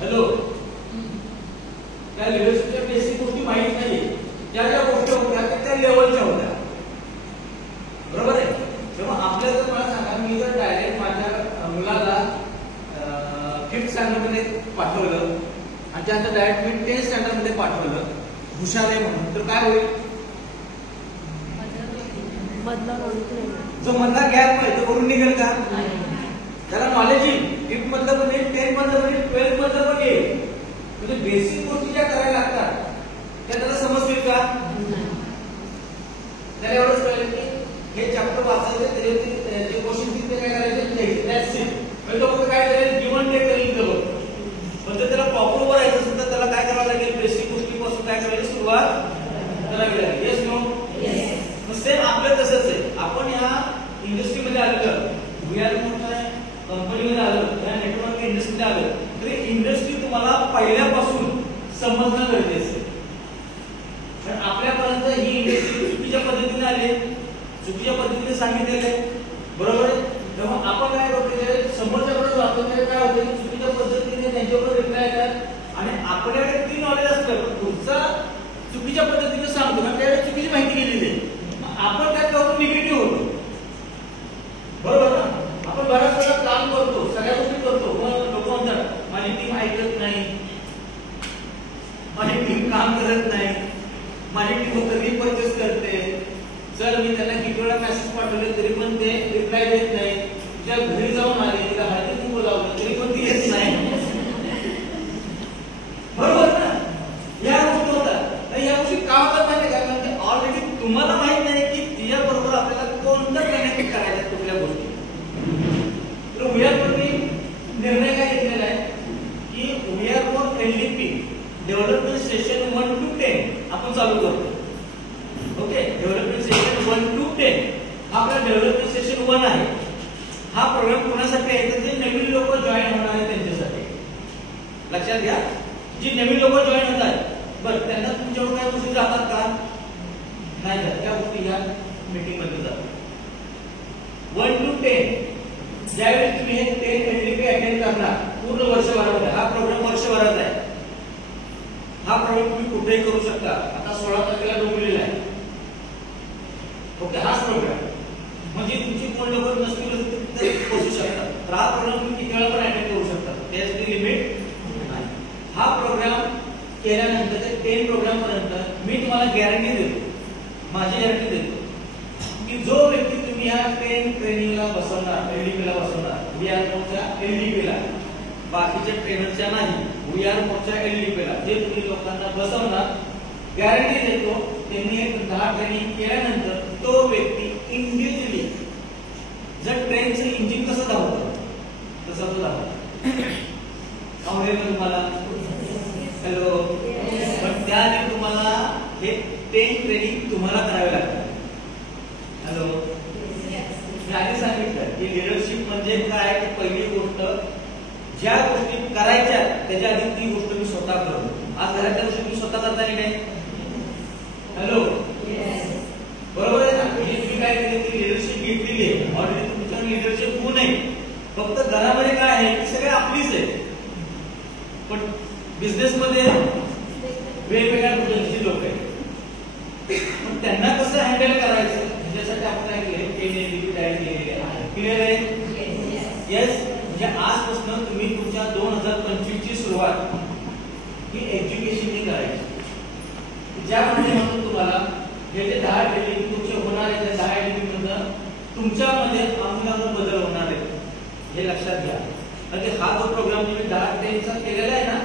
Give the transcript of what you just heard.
Hello, त्या लिडरशिपच्या basic गोष्टी माहित नाही, ज्या ज्या गोष्टी होत्या त्या लेवलच्या होत्या, बरोबर आहे. तेव्हा आपल्या जर मला सांगा, मी जर डायरेक्ट माझ्या मुलाला 5th स्टँडर्ड मध्ये पाठवलं आणि त्यानंतर डायरेक्ट मी 10th स्टँडर्ड मध्ये पाठवलं हुशार आहे म्हणून, तर काय होईल? जो मधला गॅप आहे तो करून निघेल का? त्याला नॉलेज येईल, 5th मधलं पण येईल, 10th मधलं पण येईल, 12th मधलं पण येईल. म्हणजे बेसिक गोष्टी ज्या करायला लागतात त्या त्याला समजतील का? त्याला एवढंच कळेल की हे चॅप्टर वाचायचं, त्याचे जे क्वेश्चन तिथे काय करायचे, दॅट्स इट. म्हणजे तो काय करेल, गिव्हन टेक करेल जवळ. पण जर त्याला प्रॉपर करायचं असेल तर त्याला काय करावं लागेल, बेसिक गोष्टीपासून काय करायला सुरुवात करावी लागेल. Yes no? सेम आपलं तसंच आहे. आपण या इंडस्ट्रीमध्ये आलं, VR कंपनीमध्ये आलं, या नेटवर्क इंडस्ट्रीमध्ये आलं, तरी इंडस्ट्री तुम्हाला पहिल्यापासून समजणं गरजेचं आहे. कारण आपल्यापर्यंत ही इंडस्ट्री चुकीच्या पद्धतीने आली, चुकीच्या पद्धतीने सांगितलेले, बरोबर आहे. तेव्हा आपण काय करतो, समोरच्याकडे जातो काय होतं, चुकीच्या पद्धतीने त्यांच्यावर रिप्लाय करतात आणि आपल्याकडे किती नॉलेज असतं पण पुढचा चुकीच्या पद्धतीने सांगतो ना, त्यावेळेस चुकीची माहिती गेलेली आहे, आपण त्याच्यावर निगेटिव्ह होतो, बरोबर ना. आपण बऱ्याच वेळा काम करतो, सगळ्या गोष्टी करतो, पण लोक म्हणतात माझी टीम ऐकत नाही, माझी टीम काम करत नाही, माझी टीम फक्त रिपर्चेस करते. सर मी त्यांना किती वेळा मेसेज पाठवले तरी पण ते रिप्लाय देत नाही. तुझ्या घरी जाऊन आले, तिला हळदी कुंकू लावलं तरी पण ती येत नाही, बरोबर ना. या गोष्टी होतात. या गोष्टी का होतात माहिती का? कारण ऑलरेडी तुम्हाला माहित नाही की तिच्याबरोबर आपल्याला कोणतं कनेक्ट करायचं, कुठल्या गोष्टी. तर व्हीआरने निर्णय काय घेतलेला आहे की VR LDP development session 1 to 10 आपण चालू करतो. ओके, डेव्हलपमेंट सेशन 1 to 10 हा आपला डेव्हलपमेंट सेशन 1 आहे. हा प्रोग्राम कोणासाठी आहे तर जे नवीन लोक जॉईन होणार आहेत त्यांच्यासाठी. लक्षात घ्या, जी नवीन लोक जॉईन होत आहेत, बरं त्यांना तुमच्यावर काय गोष्टी जातात का? नाही जात. त्या गोष्टी या मीटिंग मध्ये जातात. 1 to 10 ज्यावेळी तुम्ही हे 10 LDP अटेंड करणार, पूर्ण वर्षभरामध्ये हा प्रोग्राम वर्षभराचा आहे. हा प्रोग्राम तुम्ही कुठेही करू शकता. आता 16 तारखेला डोंबिवलीला आहे. ओके, हाच प्रोग्राम म्हणजे तुमची कोण लोक नसतील तरी पोहोचू शकतात. तर हा प्रोग्राम तुम्ही किती वेळा पण अटेंड करू शकता, त्याची लिमिट नाही. हा प्रोग्राम केल्यानंतर 10 प्रोग्राम पर्यंत मी तुम्हाला गॅरंटी देतो, माझी गॅरंटी देतो की जो व्यक्ती तुम्ही या ट्रेनिंगला बसवणार, LDPला बसवणार, VR मोडच्या LDPला, बाकीच्या ट्रेनरच्या नाही, VR मोडच्या LDPला जे तुम्ही लोकांना बसवणार, गॅरंटी देतो त्यांनी 10 ट्रेनिंग केल्यानंतर तो व्यक्ती इंडिव्हिज्युअली जर ट्रेनचं इंजिन कसं धावतं तसं तो धावतो. आवडेल का तुम्हाला? हॅलो, पण त्याने तुम्हाला हे 10 ट्रेनिंग तुम्हाला करावे लागतात. हॅलो, मी आधी सांगितलं की लिडरशिप म्हणजे काय, पहिली गोष्ट ज्या गोष्टी करायच्या त्याच्या आधी ती गोष्ट मी स्वतः करतो. आज घरातल्या गोष्टी मी स्वतः करता की नाही? हॅलो, बरोबर आहे ना. तुम्ही काय केली, ती लिडरशिप घेतलेली आहे ऑलरेडी, तुमच्या लिडरशिप गुण आहे. फक्त घरामध्ये काय आहे की सगळे आपलीच आहे, पण बिझनेस मध्ये वेगवेगळ्या प्रकारची लोक आहेत. पण त्यांना कसं हँडल करायचं त्याच्यासाठी आपण काय केले, LDP तयार केलेले आहे. क्लिअर आहे? येस. म्हणजे आजपासून तुम्ही तुमच्या 2025 ची सुरुवात ही एज्युकेशनची करायची. ज्यामध्ये म्हणून तुम्हाला हे जे 10 LDP तुमचे होणार आहेत, त्या 10 LDP मधून तुमच्यामध्ये आमूलाग्र बदल होणार आहेत, हे लक्षात घ्या. म्हणजे हा जो प्रोग्राम तुम्ही 10 चा केलेला आहे ना,